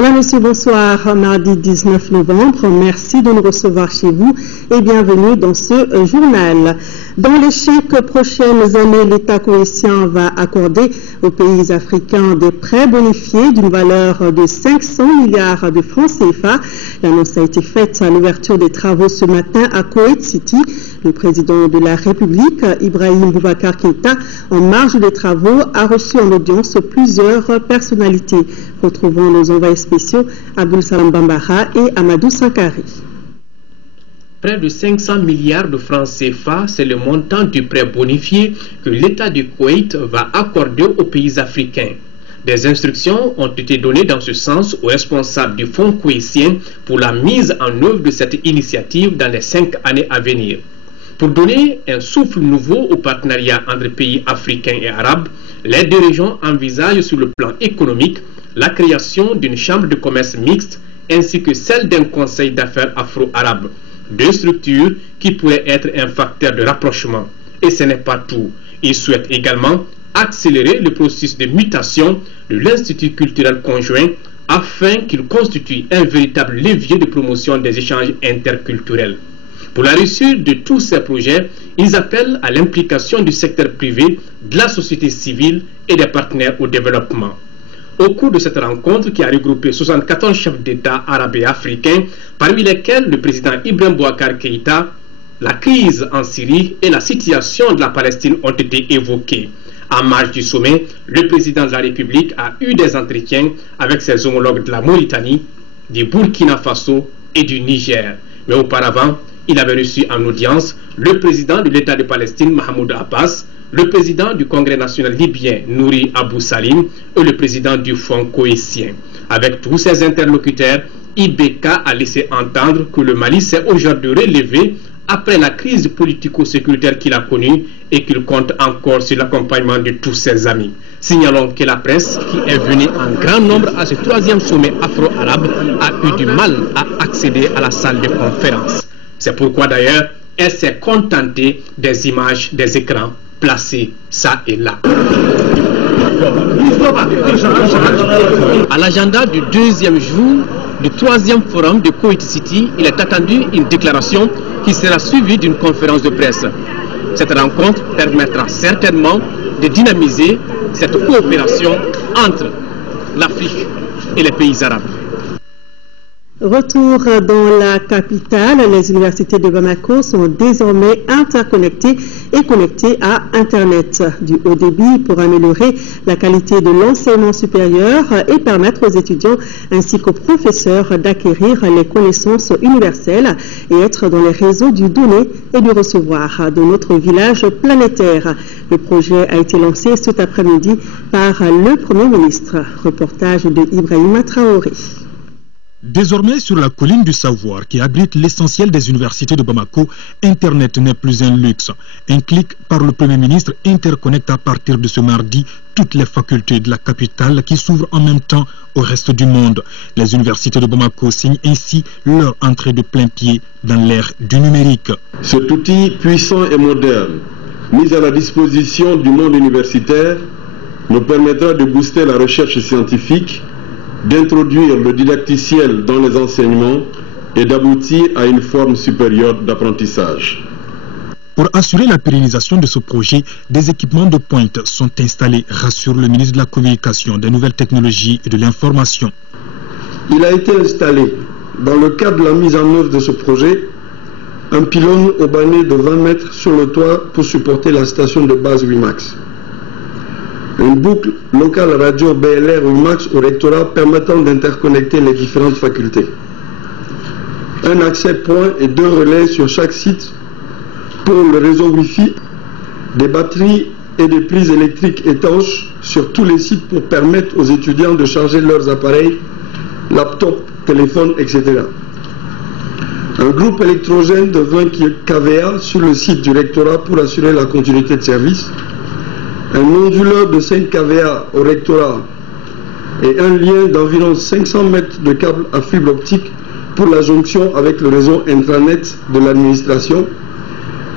Madame, Monsieur, bonsoir. Mardi 19 novembre, merci de nous recevoir chez vous et bienvenue dans ce journal. Dans les 5 prochaines années, l'État cohésien va accorder aux pays africains des prêts bonifiés d'une valeur de 500 milliards de francs CFA. L'annonce a été faite à l'ouverture des travaux ce matin à Koweït City. Le président de la République, Ibrahim Boubacar Keïta, en marge des travaux, a reçu en audience plusieurs personnalités. Retrouvons nos envoyés spéciaux Abdul Salam Bambara et Amadou Sankari. Près de 500 milliards de francs CFA, c'est le montant du prêt bonifié que l'État du Koweït va accorder aux pays africains. Des instructions ont été données dans ce sens aux responsables du Fonds koweïtien pour la mise en œuvre de cette initiative dans les 5 années à venir. Pour donner un souffle nouveau au partenariat entre pays africains et arabes, les deux régions envisagent sur le plan économique la création d'une chambre de commerce mixte ainsi que celle d'un conseil d'affaires afro-arabe. Deux structures qui pourraient être un facteur de rapprochement. Et ce n'est pas tout. Ils souhaitent également accélérer le processus de mutation de l'Institut culturel conjoint afin qu'il constitue un véritable levier de promotion des échanges interculturels. Pour la réussite de tous ces projets, ils appellent à l'implication du secteur privé, de la société civile et des partenaires au développement. Au cours de cette rencontre qui a regroupé 74 chefs d'État arabes et africains, parmi lesquels le président Ibrahim Boubacar Keïta, la crise en Syrie et la situation de la Palestine ont été évoqués. En marge du sommet, le président de la République a eu des entretiens avec ses homologues de la Mauritanie, du Burkina Faso et du Niger. Mais auparavant, il avait reçu en audience le président de l'État de Palestine, Mahmoud Abbas, le président du Congrès national libyen, Nouri Abou Salim, et le président du Fonds koweïtien. Avec tous ces interlocuteurs, IBK a laissé entendre que le Mali s'est aujourd'hui relevé après la crise politico-sécuritaire qu'il a connue et qu'il compte encore sur l'accompagnement de tous ses amis. Signalons que la presse, qui est venue en grand nombre à ce 3e sommet afro-arabe, a eu du mal à accéder à la salle de conférence. C'est pourquoi d'ailleurs, elle s'est contentée des images des écrans placés ça et là. À l'agenda du 2e jour du 3e forum de Koweït City, il est attendu une déclaration qui sera suivie d'une conférence de presse. Cette rencontre permettra certainement de dynamiser cette coopération entre l'Afrique et les pays arabes. Retour dans la capitale, les universités de Bamako sont désormais interconnectées et connectées à Internet. Du haut débit pour améliorer la qualité de l'enseignement supérieur et permettre aux étudiants ainsi qu'aux professeurs d'acquérir les connaissances universelles et être dans les réseaux du donner et du recevoir de notre village planétaire. Le projet a été lancé cet après-midi par le Premier ministre. Reportage de Ibrahima Traoré. Désormais, sur la colline du savoir qui abrite l'essentiel des universités de Bamako, Internet n'est plus un luxe. Un clic par le Premier ministre interconnecte à partir de ce mardi toutes les facultés de la capitale qui s'ouvrent en même temps au reste du monde. Les universités de Bamako signent ainsi leur entrée de plein pied dans l'ère du numérique. Cet outil puissant et moderne, mis à la disposition du monde universitaire, nous permettra de booster la recherche scientifique, d'introduire le didacticiel dans les enseignements et d'aboutir à une forme supérieure d'apprentissage. Pour assurer la pérennisation de ce projet, des équipements de pointe sont installés, rassure le ministre de la Communication, des Nouvelles Technologies et de l'Information. Il a été installé, dans le cadre de la mise en œuvre de ce projet, un pylône au banné de 20 mètres sur le toit pour supporter la station de base WIMAX. Une boucle locale radio BLR WIMAX au rectorat permettant d'interconnecter les différentes facultés. Un accès point et 2 relais sur chaque site pour le réseau Wi-Fi, des batteries et des prises électriques étanches sur tous les sites pour permettre aux étudiants de charger leurs appareils, laptops, téléphones, etc. Un groupe électrogène de 20 kVA sur le site du rectorat pour assurer la continuité de service. Un onduleur de 5 kVA au rectorat et un lien d'environ 500 mètres de câble à fibre optique pour la jonction avec le réseau intranet de l'administration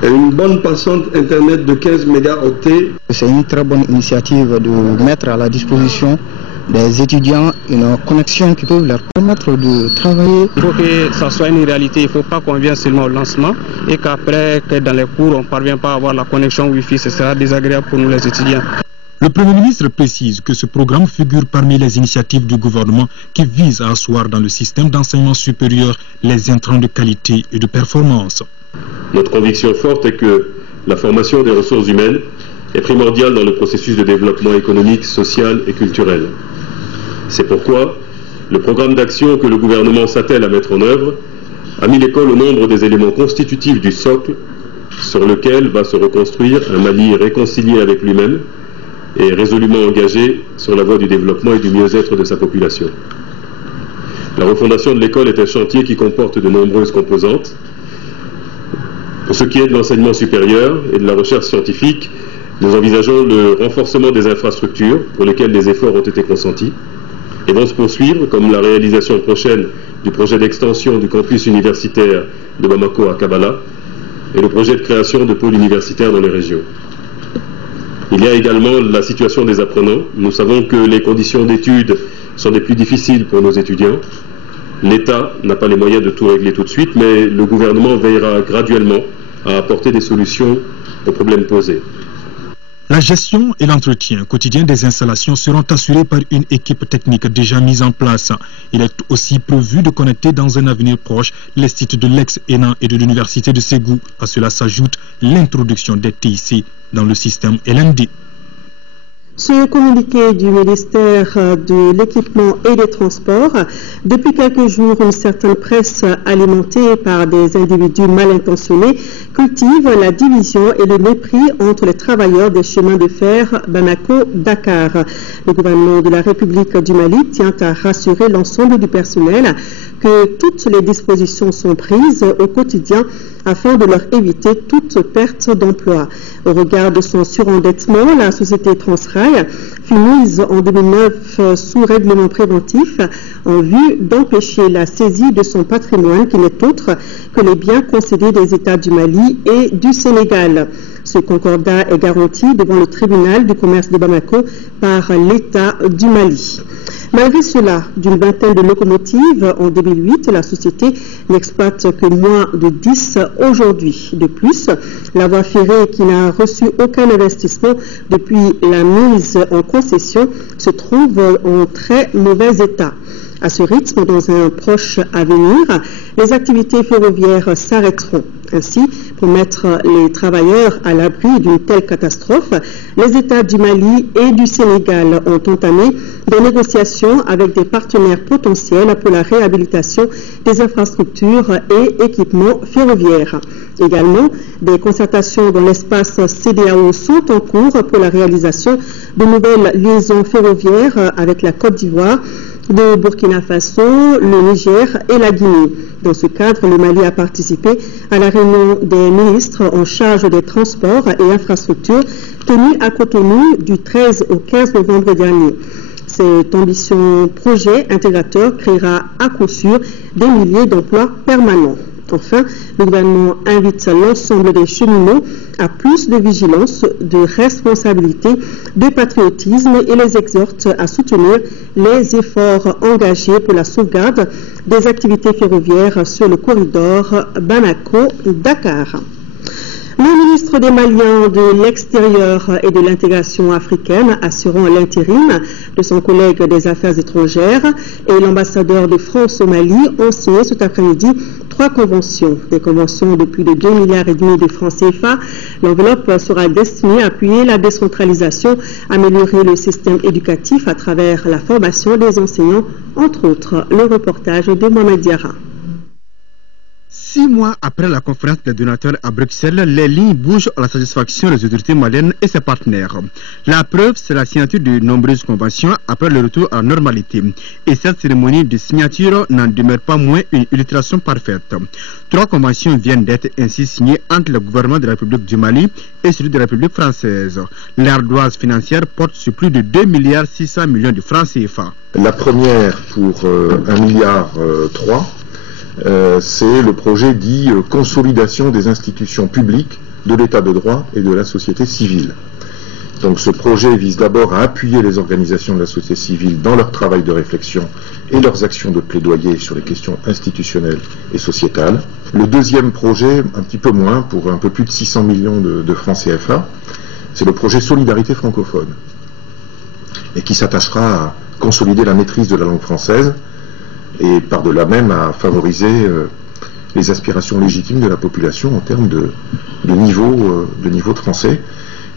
et une bande passante Internet de 15 mégaoctets. C'est une très bonne initiative de mettre à la disposition des étudiants une connexion qui peut leur permettre de travailler. Il faut que ça soit une réalité, il ne faut pas qu'on vienne seulement au lancement et qu'après, que dans les cours, on ne parvient pas à avoir la connexion Wi-Fi, ce sera désagréable pour nous les étudiants. Le Premier ministre précise que ce programme figure parmi les initiatives du gouvernement qui visent à asseoir dans le système d'enseignement supérieur les intrants de qualité et de performance. Notre conviction forte est que la formation des ressources humaines est primordiale dans le processus de développement économique, social et culturel. C'est pourquoi le programme d'action que le gouvernement s'attelle à mettre en œuvre a mis l'école au nombre des éléments constitutifs du socle sur lequel va se reconstruire un Mali réconcilié avec lui-même et résolument engagé sur la voie du développement et du mieux-être de sa population. La refondation de l'école est un chantier qui comporte de nombreuses composantes. Pour ce qui est de l'enseignement supérieur et de la recherche scientifique, nous envisageons le renforcement des infrastructures pour lesquelles des efforts ont été consentis et vont se poursuivre, comme la réalisation prochaine du projet d'extension du campus universitaire de Bamako à Kabala et le projet de création de pôles universitaires dans les régions. Il y a également la situation des apprenants. Nous savons que les conditions d'études sont des plus difficiles pour nos étudiants. L'État n'a pas les moyens de tout régler tout de suite, mais le gouvernement veillera graduellement à apporter des solutions aux problèmes posés. La gestion et l'entretien quotidien des installations seront assurés par une équipe technique déjà mise en place. Il est aussi prévu de connecter dans un avenir proche les sites de l'ex-ENA et de l'université de Ségou. À cela s'ajoute l'introduction des TIC dans le système LND. Ce communiqué du ministère de l'Équipement et des Transports, depuis quelques jours, une certaine presse alimentée par des individus mal intentionnés cultive la division et le mépris entre les travailleurs des chemins de fer Bamako-Dakar. Le gouvernement de la République du Mali tient à rassurer l'ensemble du personnel que toutes les dispositions sont prises au quotidien afin de leur éviter toute perte d'emploi. Au regard de son surendettement, la société Transrail fut mise en 2009 sous règlement préventif en vue d'empêcher la saisie de son patrimoine qui n'est autre que les biens concédés des États du Mali et du Sénégal. Ce concordat est garanti devant le tribunal du commerce de Bamako par l'État du Mali. Malgré cela, d'une vingtaine de locomotives en 2008, la société n'exploite que moins de 10 aujourd'hui. De plus, la voie ferrée qui n'a reçu aucun investissement depuis la mise en concession se trouve en très mauvais état. À ce rythme, dans un proche avenir, les activités ferroviaires s'arrêteront. Ainsi, pour mettre les travailleurs à l'abri d'une telle catastrophe, les États du Mali et du Sénégal ont entamé des négociations avec des partenaires potentiels pour la réhabilitation des infrastructures et équipements ferroviaires. Également, des concertations dans l'espace CEDEAO sont en cours pour la réalisation de nouvelles liaisons ferroviaires avec la Côte d'Ivoire, le Burkina Faso, le Niger et la Guinée. Dans ce cadre, le Mali a participé à la réunion des ministres en charge des transports et infrastructures tenue à Cotonou du 13 au 15 novembre dernier. Cet ambitieux projet intégrateur créera à coup sûr des milliers d'emplois permanents. Enfin, le gouvernement invite l'ensemble des cheminots à plus de vigilance, de responsabilité, de patriotisme et les exhorte à soutenir les efforts engagés pour la sauvegarde des activités ferroviaires sur le corridor Bamako-Dakar. Le ministre des Maliens de l'Extérieur et de l'Intégration africaine assurant l'intérim de son collègue des Affaires étrangères et l'ambassadeur de France au Mali ont signé cet après-midi 3 conventions. Des conventions de plus de 2,5 milliards de francs CFA. L'enveloppe sera destinée à appuyer la décentralisation, améliorer le système éducatif à travers la formation des enseignants, entre autres. Le reportage de Mohamed Diarra. 6 mois après la conférence des donateurs à Bruxelles, les lignes bougent à la satisfaction des autorités maliennes et ses partenaires. La preuve, c'est la signature de nombreuses conventions après le retour à la normalité. Et cette cérémonie de signature n'en demeure pas moins une illustration parfaite. 3 conventions viennent d'être ainsi signées entre le gouvernement de la République du Mali et celui de la République française. L'ardoise financière porte sur plus de 2,6 milliards de francs CFA. La première pour 1,3 milliard. C'est le projet dit consolidation des institutions publiques, de l'état de droit et de la société civile, Donc ce projet vise d'abord à appuyer les organisations de la société civile dans leur travail de réflexion et leurs actions de plaidoyer sur les questions institutionnelles et sociétales. Le deuxième projet, un petit peu moins, pour un peu plus de 600 millions de francs CFA, c'est le projet Solidarité francophone, et qui s'attachera à consolider la maîtrise de la langue française et par-delà même à favoriser les aspirations légitimes de la population en termes de niveau de français.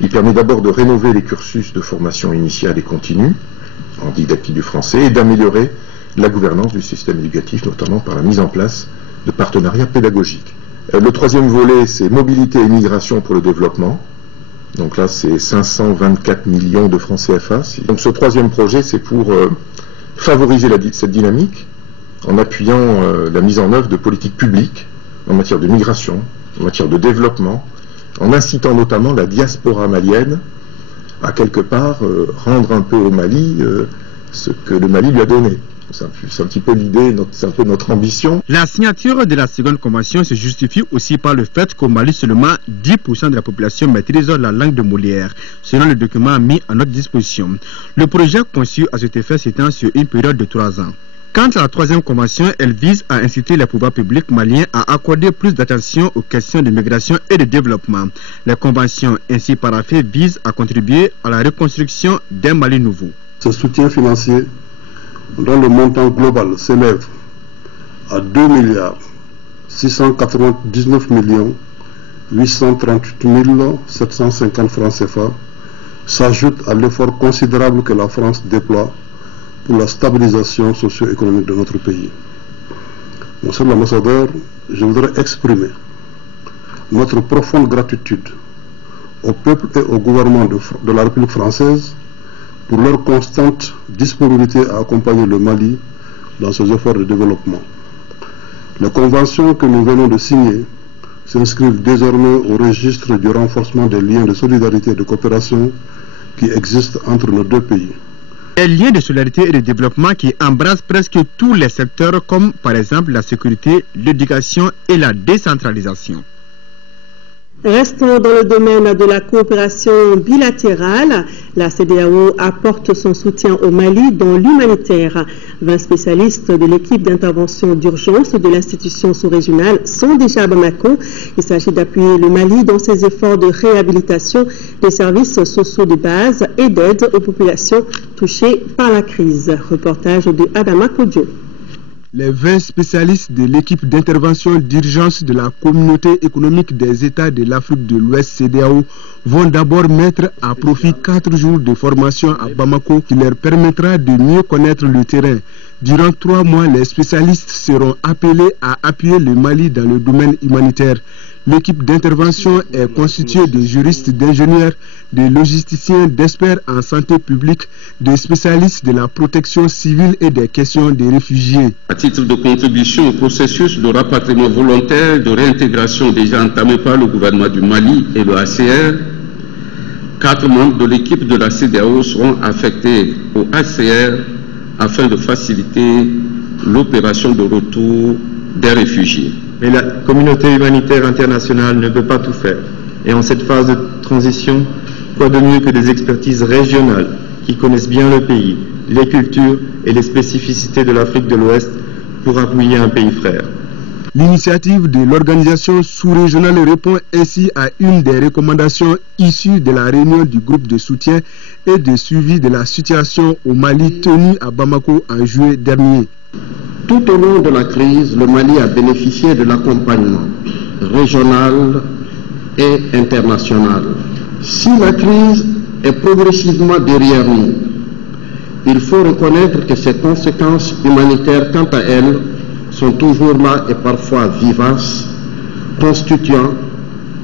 Il permet d'abord de rénover les cursus de formation initiale et continue en didactique du français et d'améliorer la gouvernance du système éducatif, notamment par la mise en place de partenariats pédagogiques. Le troisième volet, c'est mobilité et migration pour le développement. Donc là, c'est 524 millions de francs CFA. Donc ce troisième projet, c'est pour favoriser cette dynamique en appuyant la mise en œuvre de politiques publiques en matière de migration, en matière de développement, en incitant notamment la diaspora malienne à quelque part rendre un peu au Mali ce que le Mali lui a donné. C'est un petit peu l'idée, c'est un peu notre ambition. La signature de la seconde convention se justifie aussi par le fait qu'au Mali, seulement 10% de la population maîtrise la langue de Molière, selon le document mis à notre disposition. Le projet conçu à cet effet s'étend sur une période de 3 ans. Quant à la troisième convention, elle vise à inciter les pouvoirs publics maliens à accorder plus d'attention aux questions de migration et de développement. Les conventions ainsi paraphées visent à contribuer à la reconstruction d'un Mali nouveau. Ce soutien financier, dont le montant global s'élève à 2 milliards 699 millions 838 750 francs CFA, s'ajoute à l'effort considérable que la France déploie pour la stabilisation socio-économique de notre pays. Monsieur l'ambassadeur, je voudrais exprimer notre profonde gratitude au peuple et au gouvernement de la République française pour leur constante disponibilité à accompagner le Mali dans ses efforts de développement. Les conventions que nous venons de signer s'inscrivent désormais au registre du renforcement des liens de solidarité et de coopération qui existent entre nos deux pays. Les liens de solidarité et de développement qui embrassent presque tous les secteurs comme par exemple la sécurité, l'éducation et la décentralisation. Restons dans le domaine de la coopération bilatérale. La CEDEAO apporte son soutien au Mali dans l'humanitaire. 20 spécialistes de l'équipe d'intervention d'urgence de l'institution sous-régionale sont déjà à Bamako. Il s'agit d'appuyer le Mali dans ses efforts de réhabilitation des services sociaux de base et d'aide aux populations touchées par la crise. Reportage de Adama Kodjo. Les 20 spécialistes de l'équipe d'intervention d'urgence de la communauté économique des États de l'Afrique de l'Ouest CEDEAO vont d'abord mettre à profit 4 jours de formation à Bamako qui leur permettra de mieux connaître le terrain. Durant 3 mois, les spécialistes seront appelés à appuyer le Mali dans le domaine humanitaire. L'équipe d'intervention est constituée de juristes, d'ingénieurs, de logisticiens, d'experts en santé publique, de spécialistes de la protection civile et des questions des réfugiés. À titre de contribution au processus de rapatriement volontaire et de réintégration déjà entamé par le gouvernement du Mali et le HCR, 4 membres de l'équipe de la CEDEAO seront affectés au HCR afin de faciliter l'opération de retour des réfugiés. Mais la communauté humanitaire internationale ne peut pas tout faire. Et en cette phase de transition, quoi de mieux que des expertises régionales qui connaissent bien le pays, les cultures et les spécificités de l'Afrique de l'Ouest pour appuyer un pays frère. L'initiative de l'organisation sous-régionale répond ainsi à une des recommandations issues de la réunion du groupe de soutien et de suivi de la situation au Mali tenue à Bamako en juillet dernier. Tout au long de la crise, le Mali a bénéficié de l'accompagnement régional et international. Si la crise est progressivement derrière nous, il faut reconnaître que ses conséquences humanitaires, quant à elles, sont toujours là et parfois vivaces, constituant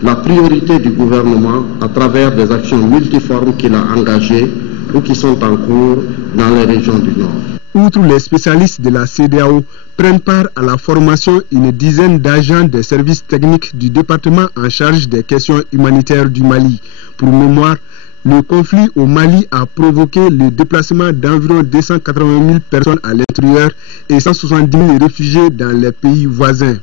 la priorité du gouvernement à travers des actions multiformes qu'il a engagées ou qui sont en cours dans les régions du Nord. Outre les spécialistes de la CEDEAO, prennent part à la formation une dizaine d'agents des services techniques du département en charge des questions humanitaires du Mali. Pour mémoire, le conflit au Mali a provoqué le déplacement d'environ 280 000 personnes à l'intérieur et 170 000 réfugiés dans les pays voisins.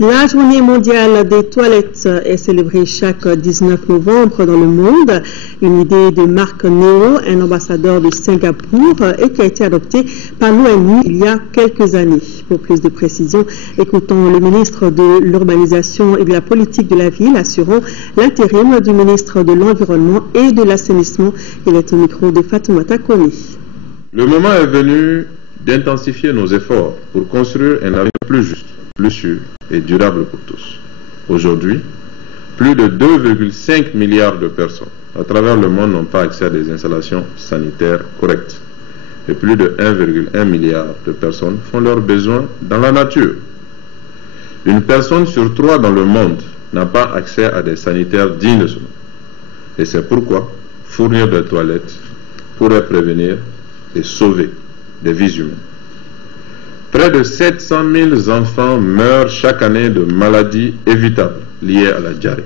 La journée mondiale des toilettes est célébrée chaque 19 novembre dans le monde. Une idée de Marc Neo, un ambassadeur de Singapour, et qui a été adoptée par l'ONU il y a quelques années. Pour plus de précisions, écoutons le ministre de l'Urbanisation et de la Politique de la Ville assurant l'intérim du ministre de l'Environnement et de l'Assainissement. Il est au micro de Fatoumata Kone. Le moment est venu d'intensifier nos efforts pour construire un avenir plus juste, plus sûr et durable pour tous. Aujourd'hui, plus de 2,5 milliards de personnes à travers le monde n'ont pas accès à des installations sanitaires correctes. Et plus de 1,1 milliard de personnes font leurs besoins dans la nature. Une personne sur 3 dans le monde n'a pas accès à des sanitaires dignes de ce nom. Et c'est pourquoi fournir des toilettes pourrait prévenir et sauver des vies humaines. Près de 700 000 enfants meurent chaque année de maladies évitables liées à la diarrhée.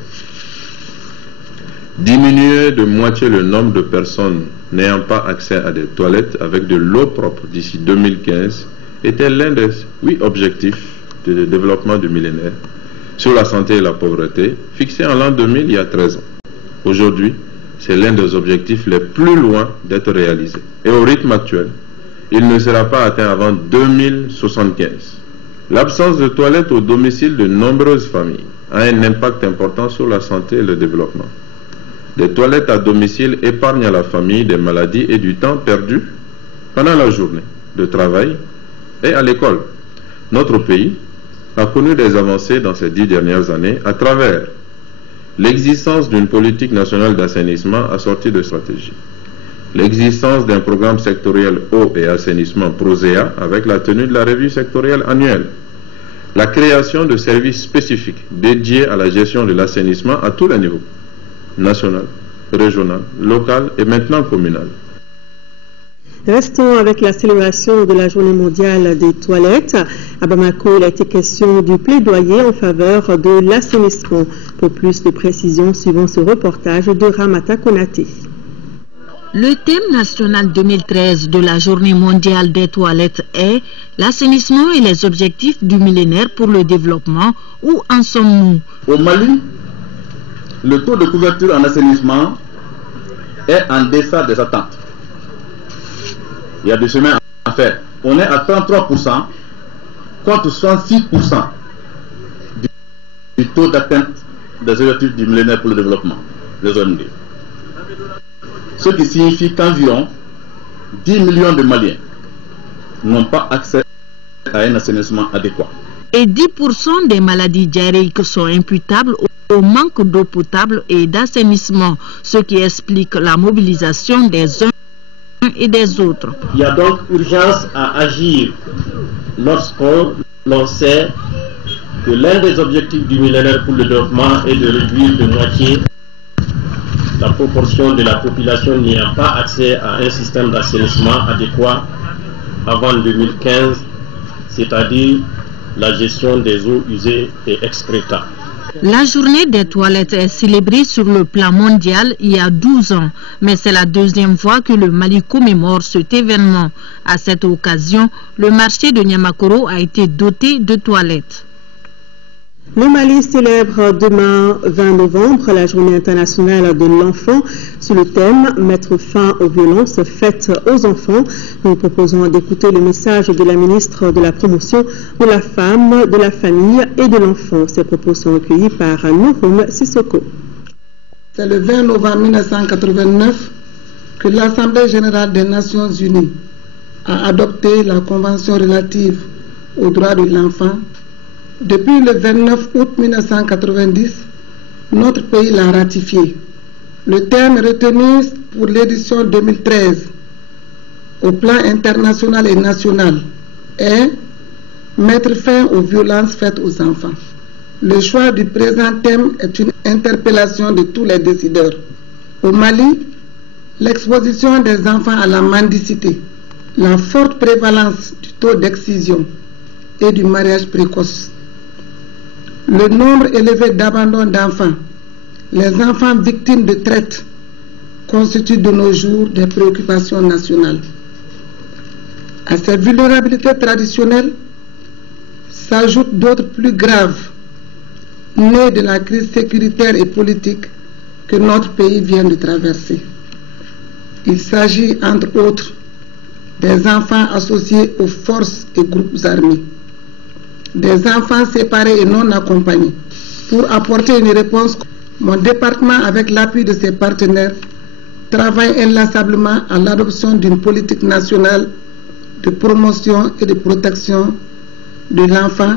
Diminuer de moitié le nombre de personnes n'ayant pas accès à des toilettes avec de l'eau propre d'ici 2015 était l'un des 8 objectifs de développement du millénaire sur la santé et la pauvreté fixé en l'an 2000 il y a 13 ans. Aujourd'hui, c'est l'un des objectifs les plus loin d'être réalisé. Et au rythme actuel, il ne sera pas atteint avant 2075. L'absence de toilettes au domicile de nombreuses familles a un impact important sur la santé et le développement. Les toilettes à domicile épargnent à la famille des maladies et du temps perdu pendant la journée de travail et à l'école. Notre pays a connu des avancées dans ces 10 dernières années à travers l'existence d'une politique nationale d'assainissement assortie de stratégies, l'existence d'un programme sectoriel eau et assainissement PROSEA avec la tenue de la revue sectorielle annuelle, la création de services spécifiques dédiés à la gestion de l'assainissement à tous les niveaux, national, régional, local et maintenant communal. Restons avec la célébration de la journée mondiale des toilettes. À Bamako, il a été question du plaidoyer en faveur de l'assainissement. Pour plus de précisions, suivant ce reportage de Ramata Konaté. Le thème national 2013 de la journée mondiale des toilettes est l'assainissement et les objectifs du millénaire pour le développement. Où en sommes-nous? Au Mali, le taux de couverture en assainissement est en deçà des attentes. Il y a des chemins à faire. On est à 33% contre 66% du taux d'atteinte des objectifs du millénaire pour le développement, les OMD. Ce qui signifie qu'environ 10 millions de Maliens n'ont pas accès à un assainissement adéquat. Et 10% des maladies diarrhéiques sont imputables au manque d'eau potable et d'assainissement, ce qui explique la mobilisation des uns et des autres. Il y a donc urgence à agir lorsqu'on sait que l'un des objectifs du millénaire pour le développement est de réduire de moitié la proportion de la population n'ayant pas accès à un système d'assainissement adéquat avant 2015, c'est-à-dire la gestion des eaux usées et excrétables. La journée des toilettes est célébrée sur le plan mondial il y a 12 ans, mais c'est la deuxième fois que le Mali commémore cet événement. À cette occasion, le marché de Niamakoro a été doté de toilettes. Le Mali célèbre demain 20 novembre la journée internationale de l'enfant sous le thème « Mettre fin aux violences faites aux enfants ». Nous proposons d'écouter le message de la ministre de la Promotion de la Femme, de la Famille et de l'Enfant. Ces propos sont recueillis par Nouroum Sissoko. C'est le 20 novembre 1989 que l'Assemblée générale des Nations unies a adopté la Convention relative aux droits de l'enfant. Depuis le 29 août 1990, notre pays l'a ratifié. Le thème retenu pour l'édition 2013 au plan international et national est « Mettre fin aux violences faites aux enfants ». Le choix du présent thème est une interpellation de tous les décideurs. Au Mali, l'exposition des enfants à la mendicité, la forte prévalence du taux d'excision et du mariage précoce, le nombre élevé d'abandon d'enfants, les enfants victimes de traite constituent de nos jours des préoccupations nationales. À ces vulnérabilités traditionnelles s'ajoutent d'autres plus graves née de la crise sécuritaire et politique que notre pays vient de traverser. Il s'agit, entre autres, des enfants associés aux forces et groupes armés, des enfants séparés et non accompagnés. Pour apporter une réponse, mon département, avec l'appui de ses partenaires, travaille inlassablement à l'adoption d'une politique nationale de promotion et de protection de l'enfant.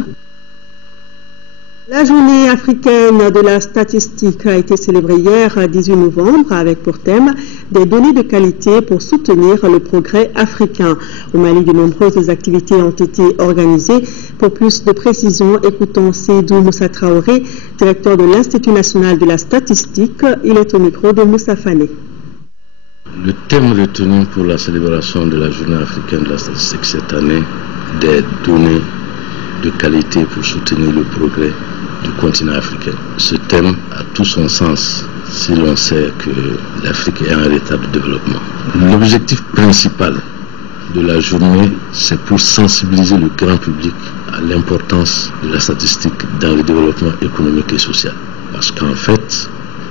La journée africaine de la statistique a été célébrée hier, 18 novembre, avec pour thème des données de qualité pour soutenir le progrès africain. Au Mali, de nombreuses activités ont été organisées. Pour plus de précisions, écoutons Seydou Moussa Traoré, directeur de l'Institut national de la statistique. Il est au micro de Moussa Fane. Le thème retenu pour la célébration de la journée africaine de la statistique cette année, des données de qualité pour soutenir le progrès du continent africain. Ce thème a tout son sens si l'on sait que l'Afrique est en retard de développement. L'objectif principal de la journée, c'est pour sensibiliser le grand public à l'importance de la statistique dans le développement économique et social. Parce qu'en fait,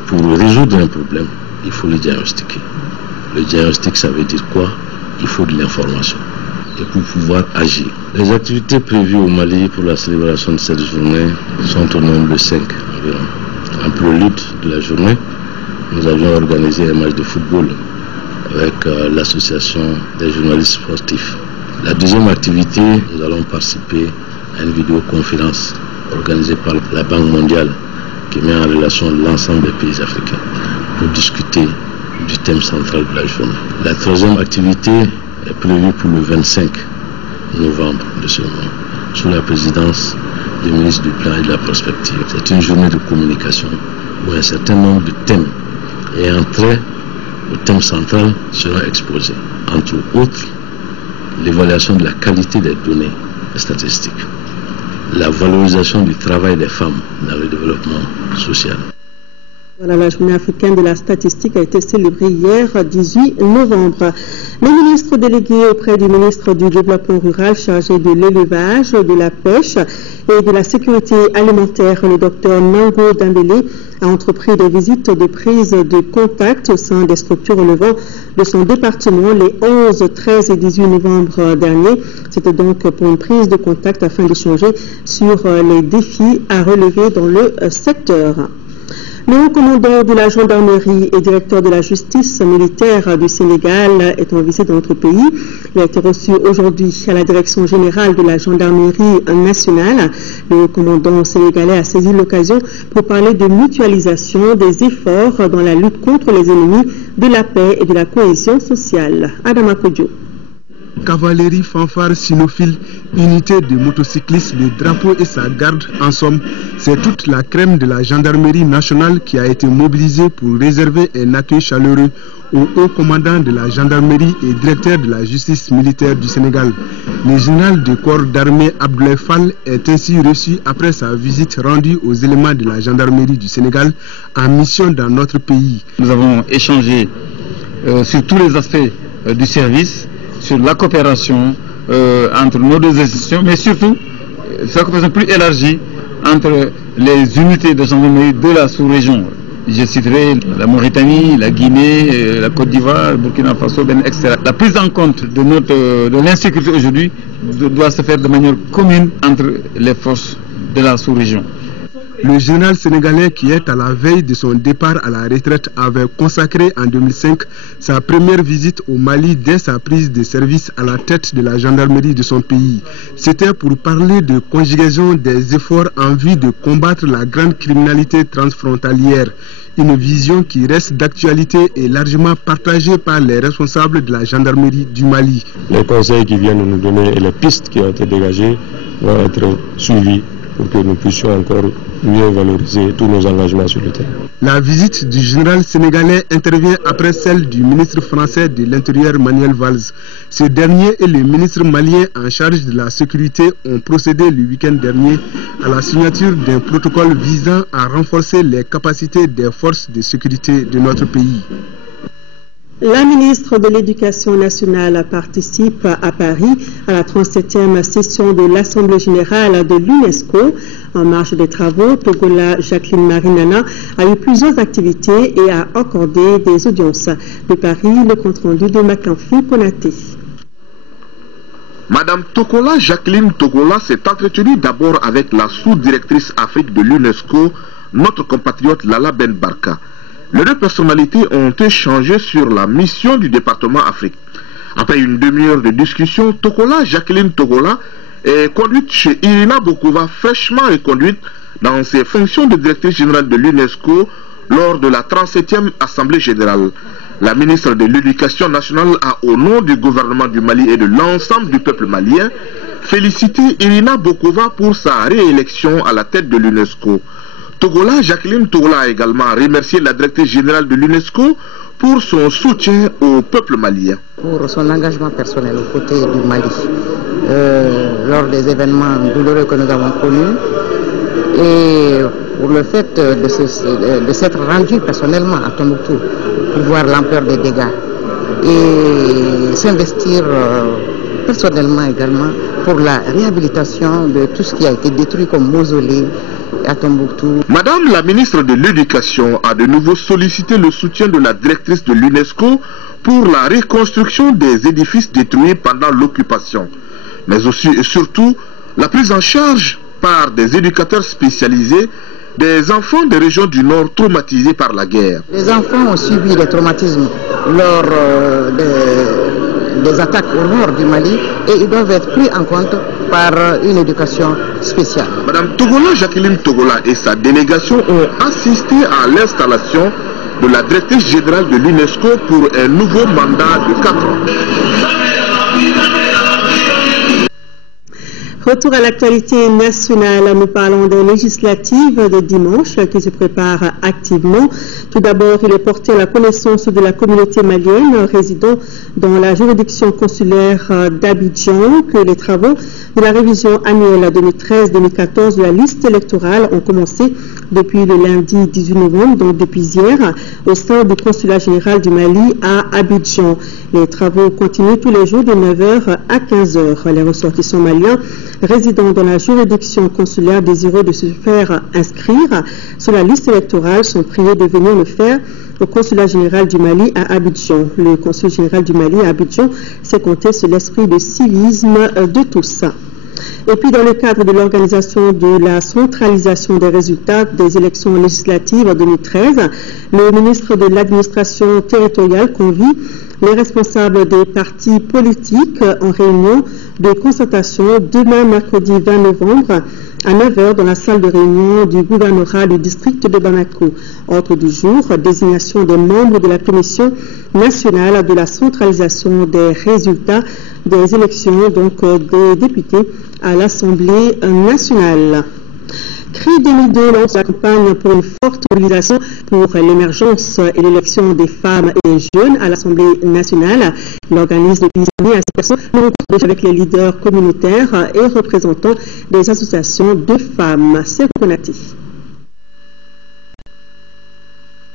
pour résoudre un problème, il faut le diagnostiquer. Le diagnostic, ça veut dire quoi? Il faut de l'information. Et pour pouvoir agir. Les activités prévues au Mali pour la célébration de cette journée sont au nombre de 5 environ. En prélude de la journée, nous avions organisé un match de football avec l'association des journalistes sportifs. La deuxième activité, nous allons participer à une vidéoconférence organisée par la Banque mondiale qui met en relation l'ensemble des pays africains pour discuter du thème central de la journée. La troisième activité est prévue pour le 25 novembre de ce mois, sous la présidence du ministre du Plan et de la Prospective. C'est une journée de communication où un certain nombre de thèmes ayant trait au thème central seront exposés. Entre autres, l'évaluation de la qualité des données statistiques, la valorisation du travail des femmes dans le développement social. Voilà, la journée africaine de la statistique a été célébrée hier, 18 novembre. Le ministre délégué auprès du ministre du Développement rural chargé de l'élevage, de la pêche et de la sécurité alimentaire, le docteur Nango Dambélé, a entrepris des visites de prise de contact au sein des structures relevant de son département les 11, 13 et 18 novembre dernier. C'était donc pour une prise de contact afin d'échanger sur les défis à relever dans le secteur. Le haut commandant de la gendarmerie et directeur de la justice militaire du Sénégal est en visite dans notre pays. Il a été reçu aujourd'hui à la direction générale de la gendarmerie nationale. Le haut commandant sénégalais a saisi l'occasion pour parler de mutualisation des efforts dans la lutte contre les ennemis de la paix et de la cohésion sociale. Adama Kodjo. Cavalerie, fanfare, cynophile, unité de motocyclistes, le drapeau et sa garde, en somme, c'est toute la crème de la gendarmerie nationale qui a été mobilisée pour réserver un accueil chaleureux au haut commandant de la gendarmerie et directeur de la justice militaire du Sénégal. Le général du corps d'armée Abdoulaye Fall est ainsi reçu après sa visite rendue aux éléments de la gendarmerie du Sénégal en mission dans notre pays. Nous avons échangé sur tous les aspects du service, sur la coopération entre nos deux institutions, mais surtout la coopération plus élargie entre les unités de gendarmerie de la sous-région. Je citerai la Mauritanie, la Guinée, la Côte d'Ivoire, le Burkina Faso, etc. La prise en compte de l'insécurité aujourd'hui doit se faire de manière commune entre les forces de la sous-région. Le général sénégalais, qui est à la veille de son départ à la retraite, avait consacré en 2005 sa première visite au Mali dès sa prise de service à la tête de la gendarmerie de son pays. C'était pour parler de conjugaison des efforts en vue de combattre la grande criminalité transfrontalière. Une vision qui reste d'actualité et largement partagée par les responsables de la gendarmerie du Mali. Les conseils qui viennent nous donner et les pistes qui ont été dégagées vont être suivis pour que nous puissions encore mieux valoriser tous nos engagements sur le terrain. La visite du général sénégalais intervient après celle du ministre français de l'Intérieur Manuel Valls. Ce dernier et le ministre malien en charge de la sécurité ont procédé le week-end dernier à la signature d'un protocole visant à renforcer les capacités des forces de sécurité de notre pays. La ministre de l'Éducation nationale participe à Paris à la 37e session de l'Assemblée générale de l'UNESCO. En marge des travaux, Togola Jacqueline Marinana a eu plusieurs activités et a accordé des audiences. De Paris, le compte-rendu de Makanfi Konaté. Madame Togola Jacqueline Togola s'est entretenue d'abord avec la sous-directrice Afrique de l'UNESCO, notre compatriote Lala Ben Barka. Les deux personnalités ont échangé sur la mission du département Afrique. Après une demi-heure de discussion, Togola Jacqueline Togola est conduite chez Irina Bokova, fraîchement reconduite dans ses fonctions de directrice générale de l'UNESCO lors de la 37e Assemblée générale. La ministre de l'Éducation nationale a, au nom du gouvernement du Mali et de l'ensemble du peuple malien, félicité Irina Bokova pour sa réélection à la tête de l'UNESCO. Togola Jacqueline Togola a également remercié la directrice générale de l'UNESCO pour son soutien au peuple malien. Pour son engagement personnel aux côtés du Mali, lors des événements douloureux que nous avons connus, et pour le fait de s'être rendu personnellement à Tombouctou pour voir l'ampleur des dégâts et s'investir personnellement également pour la réhabilitation de tout ce qui a été détruit comme mausolée à Tombouctou. Madame la ministre de l'Éducation a de nouveau sollicité le soutien de la directrice de l'UNESCO pour la reconstruction des édifices détruits pendant l'occupation, mais aussi et surtout la prise en charge par des éducateurs spécialisés des enfants des régions du Nord traumatisés par la guerre. Les enfants ont subi des traumatismes lors des attaques au nord du Mali et ils doivent être pris en compte par une éducation spéciale. Madame Togola Jacqueline Togola et sa délégation ont assisté à l'installation de la directrice générale de l'UNESCO pour un nouveau mandat de 4 ans. Retour à l'actualité nationale, nous parlons des législatives de dimanche qui se préparent activement. Tout d'abord, il est porté à la connaissance de la communauté malienne résidant dans la juridiction consulaire d'Abidjan que les travaux de la révision annuelle 2013-2014 de la liste électorale ont commencé depuis le lundi 18 novembre, donc depuis hier, au sein du consulat général du Mali à Abidjan. Les travaux continuent tous les jours de 9h à 15h. Les ressortissants maliens résidant dans la juridiction consulaire désireux de se faire inscrire sur la liste électorale sont priés de venir le faire au consulat général du Mali à Abidjan. Le consul général du Mali à Abidjan s'est compté sur l'esprit de civisme de tous. Et puis, dans le cadre de l'organisation de la centralisation des résultats des élections législatives en 2013, le ministre de l'administration territoriale convie les responsables des partis politiques en réunion de concertation demain mercredi 20 novembre à 9h dans la salle de réunion du gouvernorat du district de Bamako. Ordre du jour, désignation des membres de la commission nationale de la centralisation des résultats des élections, donc des députés à l'Assemblée nationale. CRI 2002 lance la campagne pour une forte mobilisation pour l'émergence et l'élection des femmes et des jeunes à l'Assemblée nationale. Il organise depuis des années à cette personne une rencontre avec les leaders communautaires et représentants des associations de femmes. C'est Konaté.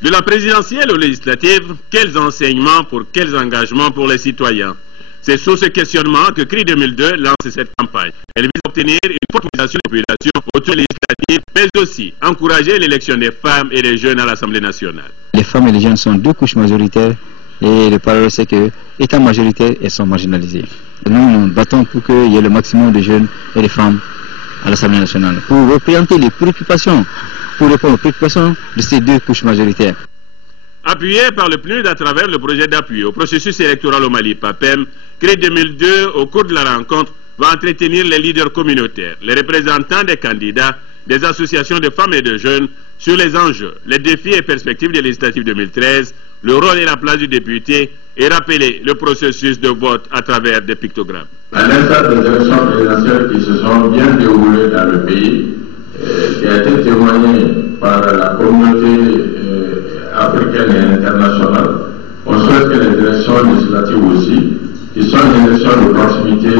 De la présidentielle aux législatives, quels enseignements pour quels engagements pour les citoyens? C'est sur ce questionnement que CRI 2002 lance cette campagne. Elle vise à obtenir une forte mobilisation de la population autour des législatives, mais aussi encourager l'élection des femmes et des jeunes à l'Assemblée nationale. Les femmes et les jeunes sont deux couches majoritaires et le parallèle c'est que, étant majoritaires, elles sont marginalisées. Nous nous battons pour qu'il y ait le maximum de jeunes et de femmes à l'Assemblée nationale pour représenter les préoccupations, pour répondre aux préoccupations de ces deux couches majoritaires. Appuyé par le PNUD à travers le projet d'appui au processus électoral au Mali, PAPEM, CRI 2002, au cours de la rencontre, va entretenir les leaders communautaires, les représentants des candidats, des associations de femmes et de jeunes sur les enjeux, les défis et perspectives des législatives 2013, le rôle et la place du député et rappeler le processus de vote à travers des pictogrammes. À l'instar des élections présidentielles qui se sont bien déroulées dans le pays, qui a été témoigné par la communauté africaine et internationale, on souhaite que les élections législatives aussi, qui sont des élections de proximité,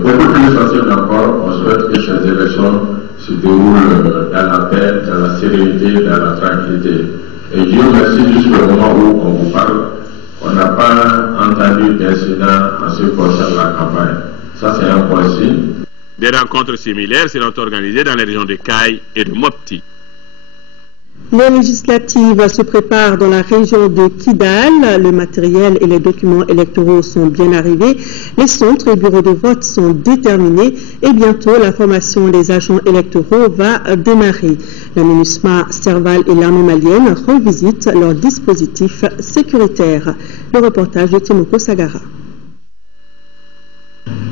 beaucoup plus faciles encore, on souhaite que ces élections se déroulent dans la paix, dans la sérénité, dans la tranquillité. Et Dieu merci, jusqu'au moment où on vous parle, on on n'a pas entendu d'incident en ce qui concerne la campagne. Ça, c'est un point signe. Des rencontres similaires seront organisées dans les régions de Kaï et de Mopti. Les législatives se préparent dans la région de Kidal. Le matériel et les documents électoraux sont bien arrivés. Les centres et bureaux de vote sont déterminés et bientôt la formation des agents électoraux va démarrer. La MINUSMA, Serval et l'armée malienne revisitent leurs dispositifs sécuritaires. Le reportage de Timoko Sagara.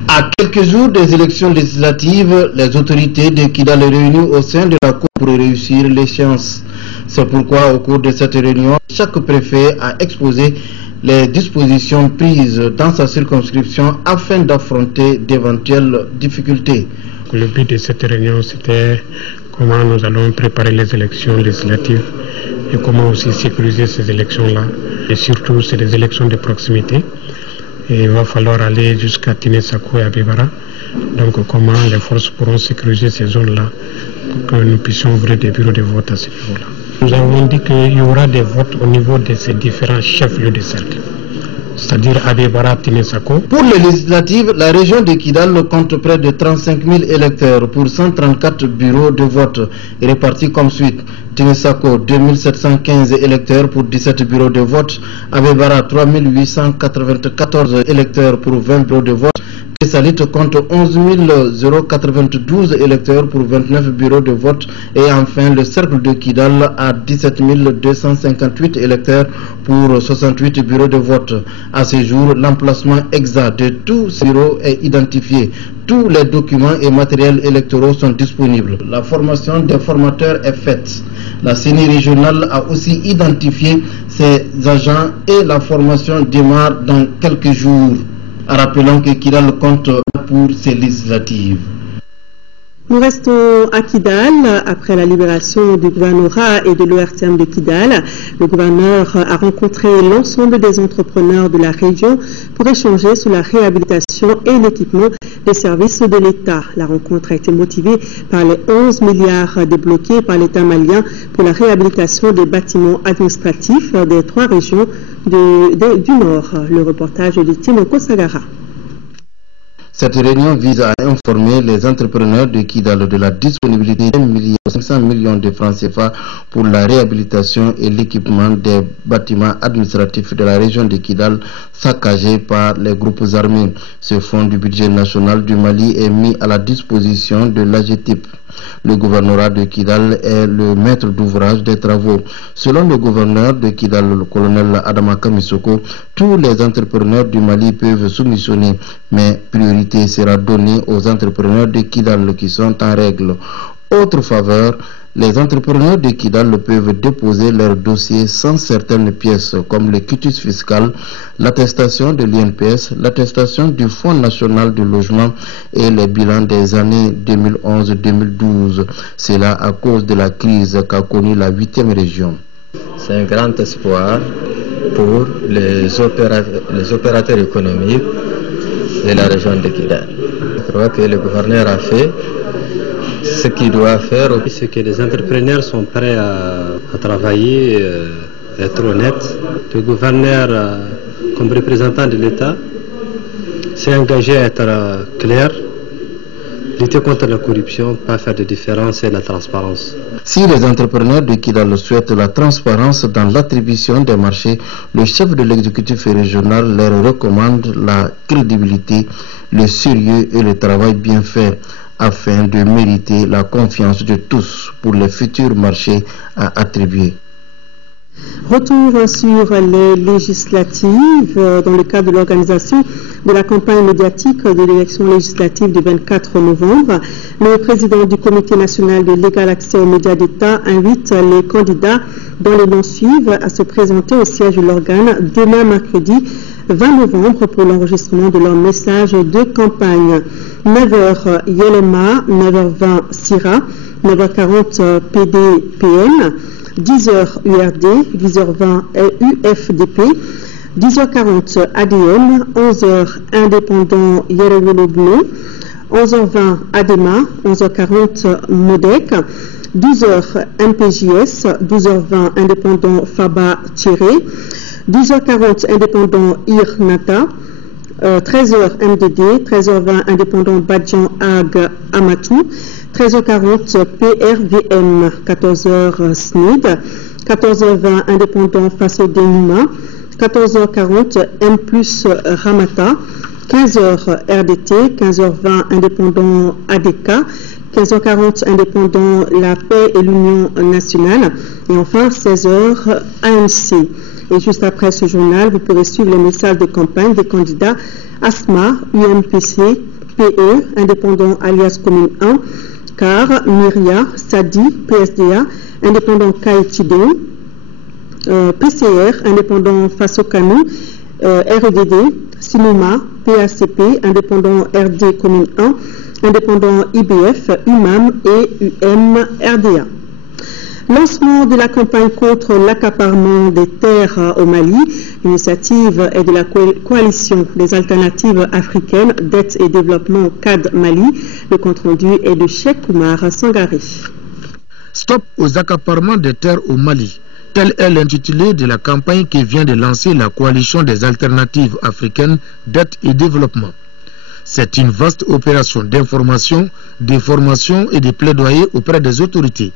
À quelques jours des élections législatives, les autorités de Kidal sont réunies au sein de la Cour pour réussir l'échéance. C'est pourquoi, au cours de cette réunion, chaque préfet a exposé les dispositions prises dans sa circonscription afin d'affronter d'éventuelles difficultés. Le but de cette réunion, c'était comment nous allons préparer les élections législatives et comment aussi sécuriser ces élections-là. Et surtout, c'est des élections de proximité. Et il va falloir aller jusqu'à Tinesako et Abibara. Donc comment les forces pourront sécuriser ces zones-là pour que nous puissions ouvrir des bureaux de vote à ce niveau-là. Nous avons dit qu'il y aura des votes au niveau de ces différents chefs-lieux de cercle, c'est-à-dire Abibara, Tinesako. Pour les législatives, la région de Kidal compte près de 35 000 électeurs pour 134 bureaux de vote répartis comme suite. Tinesako, 2715 électeurs pour 17 bureaux de vote. Abibara, 3894 électeurs pour 20 bureaux de vote. Salit compte 11 092 électeurs pour 29 bureaux de vote. Et enfin, le cercle de Kidal a 17 258 électeurs pour 68 bureaux de vote. À ce jour, l'emplacement exact de tous ces bureaux est identifié. Tous les documents et matériels électoraux sont disponibles. La formation des formateurs est faite. La CENI régionale a aussi identifié ses agents et la formation démarre dans quelques jours. Rappelons que Kidal compte pour ses législatives. Nous restons à Kidal. Après la libération du gouvernorat et de l'ORTM de Kidal, le gouverneur a rencontré l'ensemble des entrepreneurs de la région pour échanger sur la réhabilitation et l'équipement des services de l'État. La rencontre a été motivée par les 11 milliards débloqués par l'État malien pour la réhabilitation des bâtiments administratifs des 3 régions du Nord. Le reportage de Timoko Sagara. Cette réunion vise à informer les entrepreneurs de Kidal de la disponibilité de 1,5 milliard de francs CFA pour la réhabilitation et l'équipement des bâtiments administratifs de la région de Kidal saccagés par les groupes armés. Ce fonds du budget national du Mali est mis à la disposition de l'AGETIP. Le gouvernorat de Kidal est le maître d'ouvrage des travaux. Selon le gouverneur de Kidal, le colonel Adama Kamisoko, tous les entrepreneurs du Mali peuvent soumissionner, mais priorité sera donnée aux entrepreneurs de Kidal qui sont en règle. Autre faveur, les entrepreneurs de Kidal peuvent déposer leurs dossiers sans certaines pièces comme le quitus fiscal, l'attestation de l'INPS, l'attestation du Fonds national de logement et les bilans des années 2011-2012. C'est là à cause de la crise qu'a connue la 8e région. C'est un grand espoir pour les opérateurs économiques de la région de Kidal. Je crois que le gouverneur a fait ce qu'il doit faire. C'est que les entrepreneurs sont prêts à travailler, être honnêtes. Le gouverneur, comme représentant de l'État, s'est engagé à être clair, lutter contre la corruption, pas faire de différence et la transparence. Si les entrepreneurs de Kidal souhaitent la transparence dans l'attribution des marchés, le chef de l'exécutif régional leur recommande la crédibilité, le sérieux et le travail bien fait, afin de mériter la confiance de tous pour les futurs marchés à attribuer. Retour sur les législatives dans le cadre de l'organisation de la campagne médiatique de l'élection législative du 24 novembre. Le président du Comité national de l'égal accès aux médias d'État invite les candidats dont les noms suivent à se présenter au siège de l'organe demain mercredi 20 novembre pour l'enregistrement de leur message de campagne. 9h Yelema, 9h20 Sira, 9h40 PDPN, 10h URD, 10h20 UFDP, 10h40 ADM, 11h Indépendant Yerewolobno, 11h20 ADEMA, 11h40 MODEC, 12h MPJS, 12h20 Indépendant Faba-Thierry, 10h40, indépendant IRNATA. 13h MDD, 13h20 indépendant Badjan Ag Amatou, 13h40 PRVM, 14h SNID, 14h20 indépendant Faso Denuma, 14h40 M plus Ramata, 15h RDT, 15h20 indépendant ADK, 15h40 indépendant La Paix et l'Union nationale et enfin 16h AMC. Et juste après ce journal, vous pourrez suivre les messages de campagne des candidats ASMA, UMPC, PE, indépendant alias Commune 1, CAR, Myria, SADI, PSDA, indépendant Kaïtidon, PCR, indépendant Faso-Kanu, REDD, Sinoma, PACP, indépendant RD Commune 1, indépendant IBF, UMAM et UM-RDA. Lancement de la campagne contre l'accaparement des terres au Mali. L'initiative est de la coalition des alternatives africaines, dette et développement CAD Mali. Le compte-rendu est de Cheikh Oumar Sangari. Stop aux accaparements des terres au Mali. Tel est l'intitulé de la campagne que vient de lancer la coalition des alternatives africaines, dette et développement. C'est une vaste opération d'information, de formation et de plaidoyer auprès des autorités.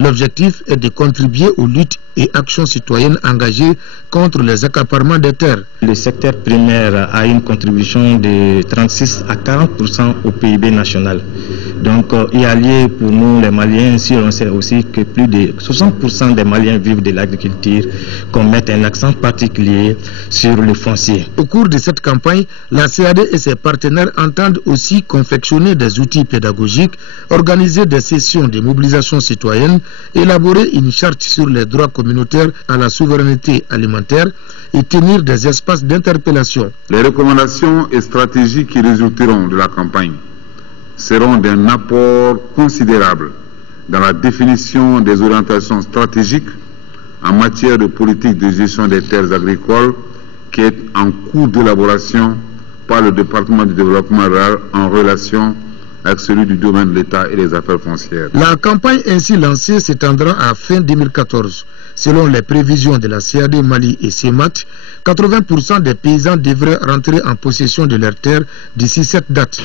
L'objectif est de contribuer aux luttes et actions citoyennes engagées contre les accaparements des terres. Le secteur primaire a une contribution de 36 à 40% au PIB national. Donc il y a lieu pour nous les Maliens, si on sait aussi que plus de 60% des Maliens vivent de l'agriculture, qu'on mette un accent particulier sur le foncier. Au cours de cette campagne, la CAD et ses partenaires entendent aussi confectionner des outils pédagogiques, organiser des sessions de mobilisation citoyenne, élaborer une charte sur les droits communautaires à la souveraineté alimentaire et tenir des espaces d'interpellation. Les recommandations et stratégies qui résulteront de la campagne seront d'un apport considérable dans la définition des orientations stratégiques en matière de politique de gestion des terres agricoles qui est en cours d'élaboration par le département du développement rural en relation avec celui du domaine de l'État et des affaires foncières. La campagne ainsi lancée s'étendra à fin 2014. Selon les prévisions de la CAD Mali et CEMAT, 80% des paysans devraient rentrer en possession de leurs terres d'ici cette date.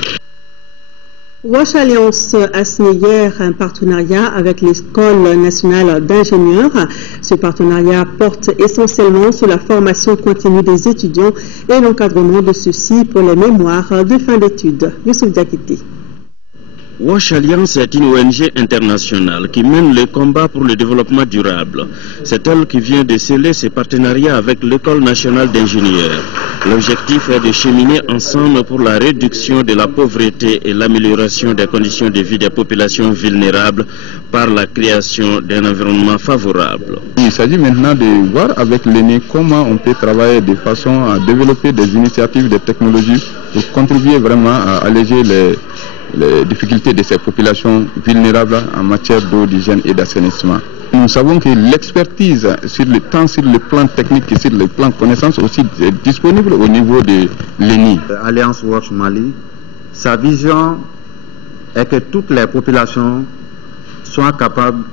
Wash Alliance a signé hier un partenariat avec l'École nationale d'ingénieurs. Ce partenariat porte essentiellement sur la formation continue des étudiants et l'encadrement de ceux-ci pour les mémoires de fin d'études. Youssouf Diakité. Wash Alliance est une ONG internationale qui mène le combat pour le développement durable. C'est elle qui vient de sceller ses partenariats avec l'École nationale d'ingénieurs. L'objectif est de cheminer ensemble pour la réduction de la pauvreté et l'amélioration des conditions de vie des populations vulnérables par la création d'un environnement favorable. Il s'agit maintenant de voir avec l'ENE comment on peut travailler de façon à développer des initiatives, des technologies pour contribuer vraiment à alléger les difficultés de ces populations vulnérables en matière d'eau, d'hygiène et d'assainissement. Nous savons que l'expertise, tant sur le plan technique que sur le plan connaissance, aussi est disponible au niveau de l'ENI. Alliance Wash Mali, sa vision est que toutes les populations soient capables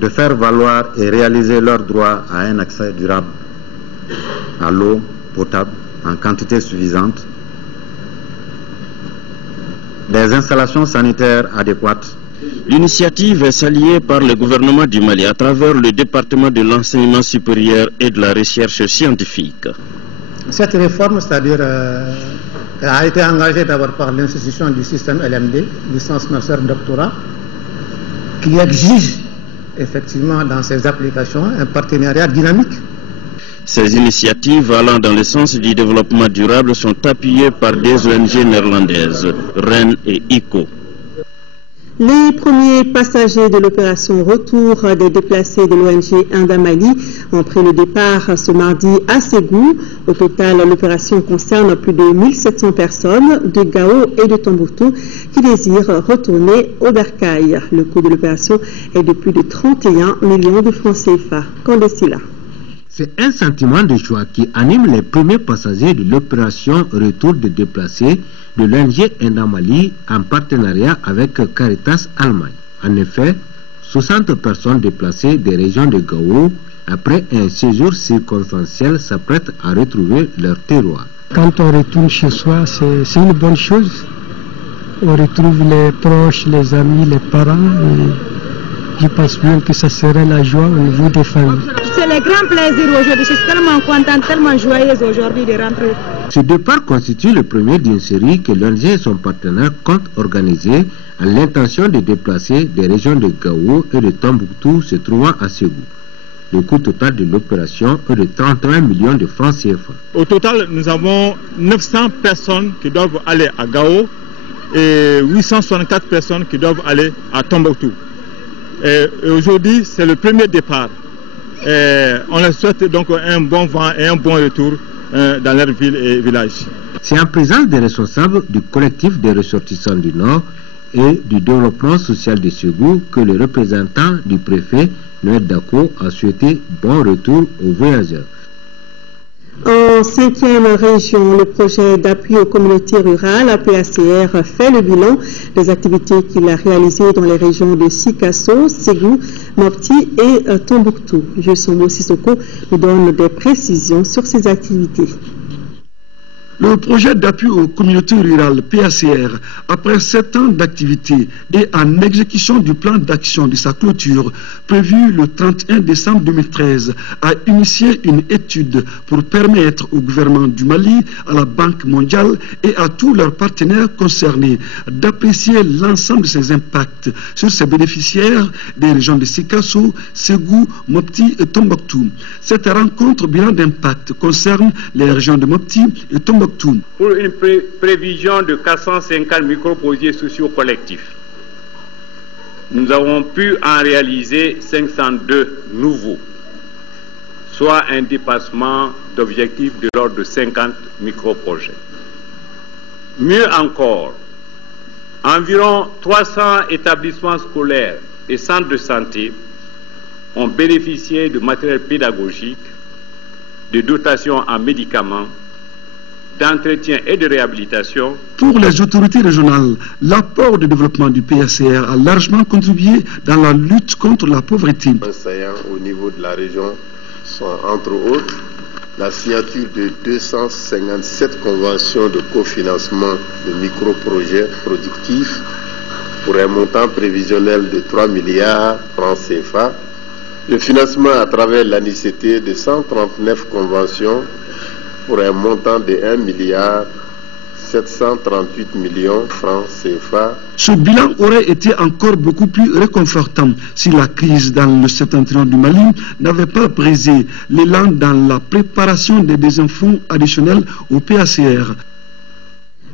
de faire valoir et réaliser leurs droits à un accès durable à l'eau potable en quantité suffisante, des installations sanitaires adéquates. L'initiative est saluée par le gouvernement du Mali à travers le département de l'enseignement supérieur et de la recherche scientifique. Cette réforme, c'est-à-dire, a été engagée d'abord par l'institution du système LMD, licence master doctorat, qui exige effectivement dans ses applications un partenariat dynamique. Ces initiatives allant dans le sens du développement durable sont appuyées par des ONG néerlandaises, REN et ICO. Les premiers passagers de l'opération Retour des déplacés de l'ONG Indamali ont pris le départ ce mardi à Ségou. Au total, l'opération concerne plus de 1700 personnes de Gao et de Tombouctou qui désirent retourner au Bercail. Le coût de l'opération est de plus de 31 millions de francs CFA. Condessila. C'est un sentiment de joie qui anime les premiers passagers de l'opération Retour des déplacés de l'ONG Indamali en partenariat avec Caritas Allemagne. En effet, 60 personnes déplacées des régions de Gao, après un séjour circonstanciel, s'apprêtent à retrouver leur terroir. Quand on retourne chez soi, c'est une bonne chose. On retrouve les proches, les amis, les parents. Et je pense bien que ça serait la joie au niveau des familles. C'est le grand plaisir aujourd'hui. Je suis tellement contente, tellement joyeuse aujourd'hui de rentrer. Ce départ constitue le premier d'une série que l'ONG et son partenaire comptent organiser à l'intention de déplacer des régions de Gao et de Tombouctou se trouvant à Ségou. Le coût total de l'opération est de 31 millions de francs CFA. Au total, nous avons 900 personnes qui doivent aller à Gao et 864 personnes qui doivent aller à Tombouctou. Et aujourd'hui, c'est le premier départ. Et on leur souhaite donc un bon vent et un bon retour dans leur ville et village. C'est en présence des responsables du collectif des ressortissants du Nord et du développement social de Ségou que le représentant du préfet, Noël Dako, a souhaité bon retour aux voyageurs. En 5e région, le projet d'appui aux communautés rurales, PACR, fait le bilan des activités qu'il a réalisées dans les régions de Sikasso, Ségou, Mopti et Tombouctou. Jussomo Sissoko nous donne des précisions sur ces activités. Le projet d'appui aux communautés rurales, PACR, après 7 ans d'activité et en exécution du plan d'action de sa clôture, prévu le 31 décembre 2013, a initié une étude pour permettre au gouvernement du Mali, à la Banque mondiale et à tous leurs partenaires concernés d'apprécier l'ensemble de ses impacts sur ses bénéficiaires des régions de Sikasso, Ségou, Mopti et Tombouctou. Cette rencontre bilan d'impact concerne les régions de Mopti et Tombouctou. Pour une prévision de 450 micro-projets sociaux collectifs. Nous avons pu en réaliser 502 nouveaux, soit un dépassement d'objectifs de l'ordre de 50 micro-projets. Mieux encore, environ 300 établissements scolaires et centres de santé ont bénéficié de matériel pédagogique, de dotations en médicaments, d'entretien et de réhabilitation. Pour les autorités régionales, l'apport de développement du PACR a largement contribué dans la lutte contre la pauvreté. Au niveau de la région sont entre autres la signature de 257 conventions de cofinancement de micro-projets productifs pour un montant prévisionnel de 3 milliards francs CFA, le financement à travers l'ANICT de 139 conventions pour un montant de 1 milliard 738 millions francs CFA. Ce bilan aurait été encore beaucoup plus réconfortant si la crise dans le septentrion du Mali n'avait pas brisé l'élan dans la préparation des fonds additionnels au PACR.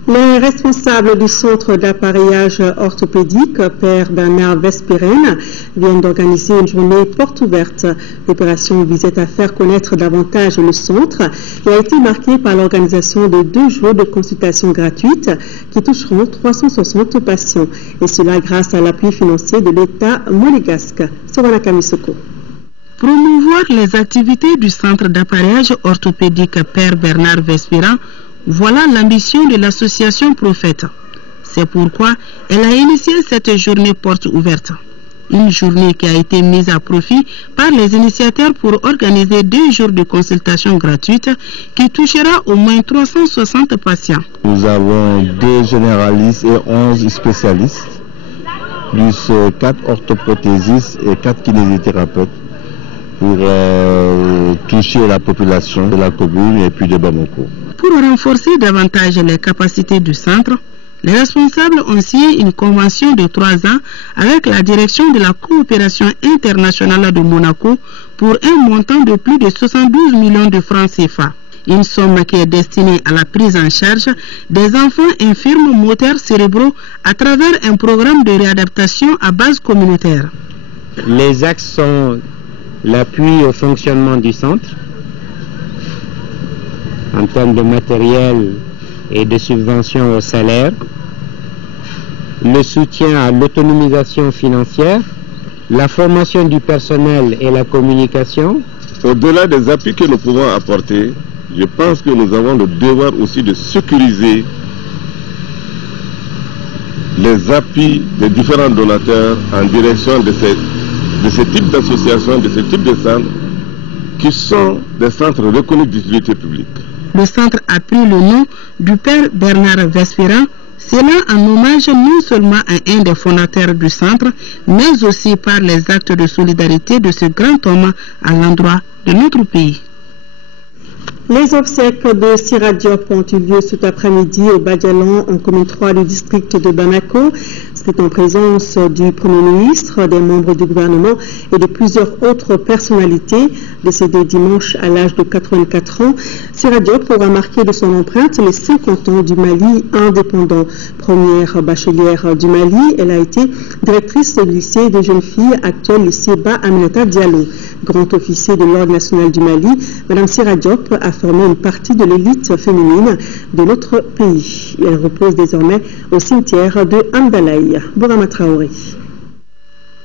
Les responsables du centre d'appareillage orthopédique, Père Bernard Vespirène, viennent d'organiser une journée porte ouverte. L'opération visait à faire connaître davantage le centre et a été marquée par l'organisation de 2 jours de consultation gratuite qui toucheront 360 patients. Et cela grâce à l'appui financier de l'État monégasque. Sorona Kamisoko. Promouvoir les activités du centre d'appareillage orthopédique Père Bernard Vespirène, voilà l'ambition de l'association Prophète. C'est pourquoi elle a initié cette journée porte ouverte. Une journée qui a été mise à profit par les initiateurs pour organiser 2 jours de consultation gratuite qui touchera au moins 360 patients. Nous avons 2 généralistes et 11 spécialistes, plus 4 orthoprothésistes et 4 kinésithérapeutes pour toucher la population de la commune et puis de Bamako. Pour renforcer davantage les capacités du centre, les responsables ont signé une convention de 3 ans avec la direction de la coopération internationale de Monaco pour un montant de plus de 72 millions de francs CFA. Une somme qui est destinée à la prise en charge des enfants infirmes moteurs cérébraux à travers un programme de réadaptation à base communautaire. Les axes sont l'appui au fonctionnement du centre, en termes de matériel et de subventions au salaire, le soutien à l'autonomisation financière, la formation du personnel et la communication. Au-delà des appuis que nous pouvons apporter, je pense que nous avons le devoir aussi de sécuriser les appuis des différents donateurs en direction de ces types d'associations, de ce type de centres, qui sont des centres reconnus d'utilité publique. Le centre a pris le nom du père Bernard Vespéran, cela en hommage non seulement à un des fondateurs du centre, mais aussi par les actes de solidarité de ce grand homme à l'endroit de notre pays. Les obsèques de Sira Diop ont eu lieu cet après-midi au Badialan, en commune 3 du district de Bamako. C'est en présence du Premier ministre, des membres du gouvernement et de plusieurs autres personnalités. Décédé dimanche à l'âge de 84 ans, Sira Diop aura marqué de son empreinte les 50 ans du Mali indépendant. Première bachelière du Mali, elle a été directrice du lycée des jeunes filles, actuel lycée Ba Aminata Diallo. Grand officier de l'Ordre national du Mali, Mme Sira Diop a formé une partie de l'élite féminine de notre pays. Elle repose désormais au cimetière de Amdalaï. Bourama Traoré.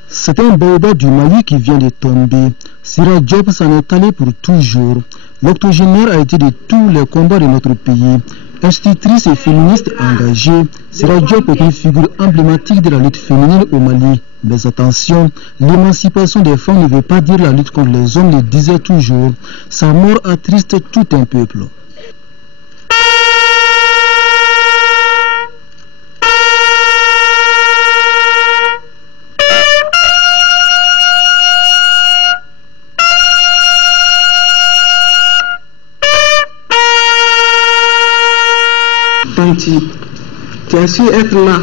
C'est un baobab du Mali qui vient de tomber. Sira Diop s'en est allé pour toujours. L'octogénaire a été de tous les combats de notre pays. Institutrice et féministe engagée, Sira Diop est une figure emblématique de la lutte féminine au Mali. Mais attention, l'émancipation des femmes ne veut pas dire la lutte contre les hommes, le disait toujours. Sa mort attriste tout un peuple. Tanti, tu as su être là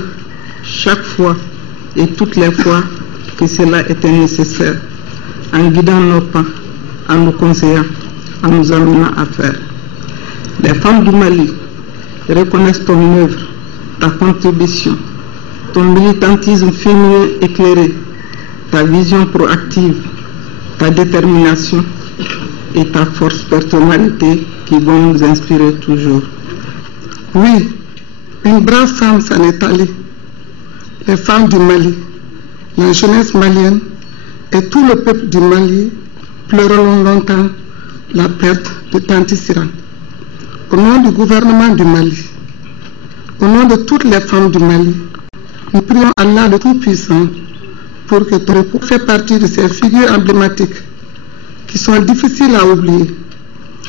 chaque fois et toutes les fois que cela était nécessaire, en guidant nos pas, en nous conseillant, en nous amenant à faire. Les femmes du Mali reconnaissent ton œuvre, ta contribution, ton militantisme féminin éclairé, ta vision proactive, ta détermination et ta force personnalité qui vont nous inspirer toujours. Oui, une brave femme s'en est allée. Les femmes du Mali, la jeunesse malienne et tout le peuple du Mali pleureront longtemps la perte de Tanti Sira. Au nom du gouvernement du Mali, au nom de toutes les femmes du Mali, nous prions Allah le Tout-Puissant pour que ton repos fait partie de ces figures emblématiques qui sont difficiles à oublier.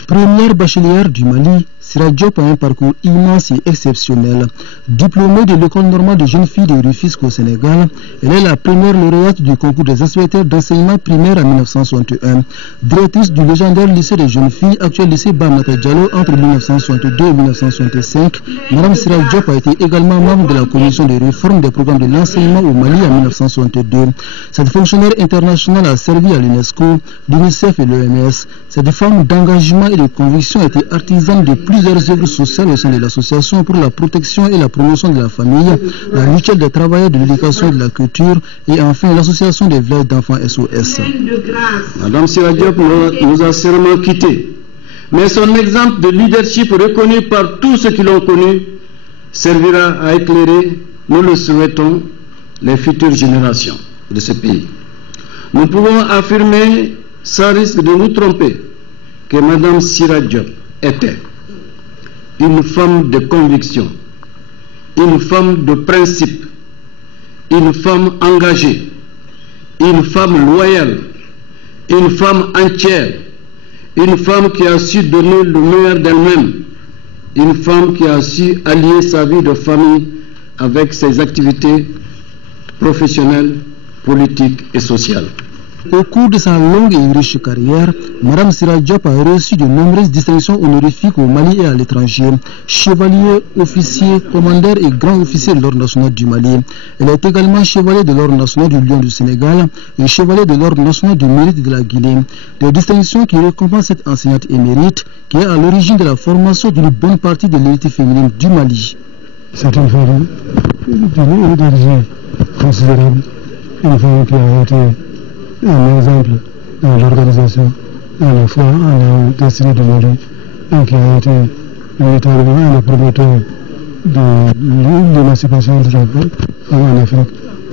Première bachelière du Mali, Sira Diop a un parcours immense et exceptionnel. Diplômée de l'école normale de jeunes filles de Rufisque au Sénégal, elle est la première lauréate du concours des inspecteurs d'enseignement primaire en 1961. Directrice du légendaire lycée des jeunes filles, actuel lycée Ba Aminata Diallo entre 1962 et 1965, Mme Sira Diop a été également membre de la commission de réforme des programmes de l'enseignement au Mali en 1962. Cette fonctionnaire internationale a servi à l'UNESCO, l'UNICEF et l'OMS. Cette femme d'engagement et de conviction était artisane de plusieurs œuvres sociales au sein de l'association pour la protection et la promotion de la famille, la mutuelle des travailleurs de l'éducation et de la culture et enfin l'association des villages d'enfants SOS. Madame Sira Diop nous a sûrement quittés, mais son exemple de leadership reconnu par tous ceux qui l'ont connu servira à éclairer, nous le souhaitons, les futures générations de ce pays. Nous pouvons affirmer, sans risque de nous tromper, que Madame Sira Diop était une femme de conviction, une femme de principe, une femme engagée, une femme loyale, une femme entière, une femme qui a su donner le meilleur d'elle-même, une femme qui a su allier sa vie de famille avec ses activités professionnelles, politiques et sociales. Au cours de sa longue et riche carrière, Mme Sira Diop a reçu de nombreuses distinctions honorifiques au Mali et à l'étranger. Chevalier, officier, commandeur et grand officier de l'Ordre national du Mali. Elle est également chevalier de l'Ordre national du Lion du Sénégal et chevalier de l'Ordre national du Mérite de la Guinée. Des distinctions qui récompensent cette enseignante émérite qui est à l'origine de la formation d'une bonne partie de l'élite féminine du Mali. C'est une femme d'une énergie considérable, une femme qui a été un exemple dans l'organisation, à la fois à la destinée du Mali, et qui a été véritablement un promoteur de l'émancipation de la femme en Afrique,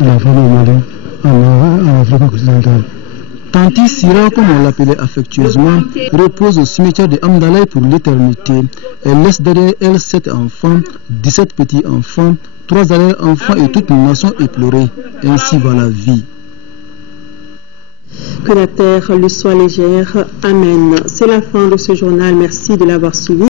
de la femme au Mali, en Afrique occidentale. Tanti Sira, comme on l'appelait affectueusement, repose au cimetière de Amdalaï pour l'éternité. Elle laisse derrière elle 7 enfants, 17 petits-enfants, 3 arrière-enfants et toute une nation éplorée. Ainsi va la vie. que la terre lui soit légère. Amen. C'est la fin de ce journal. Merci de l'avoir suivi.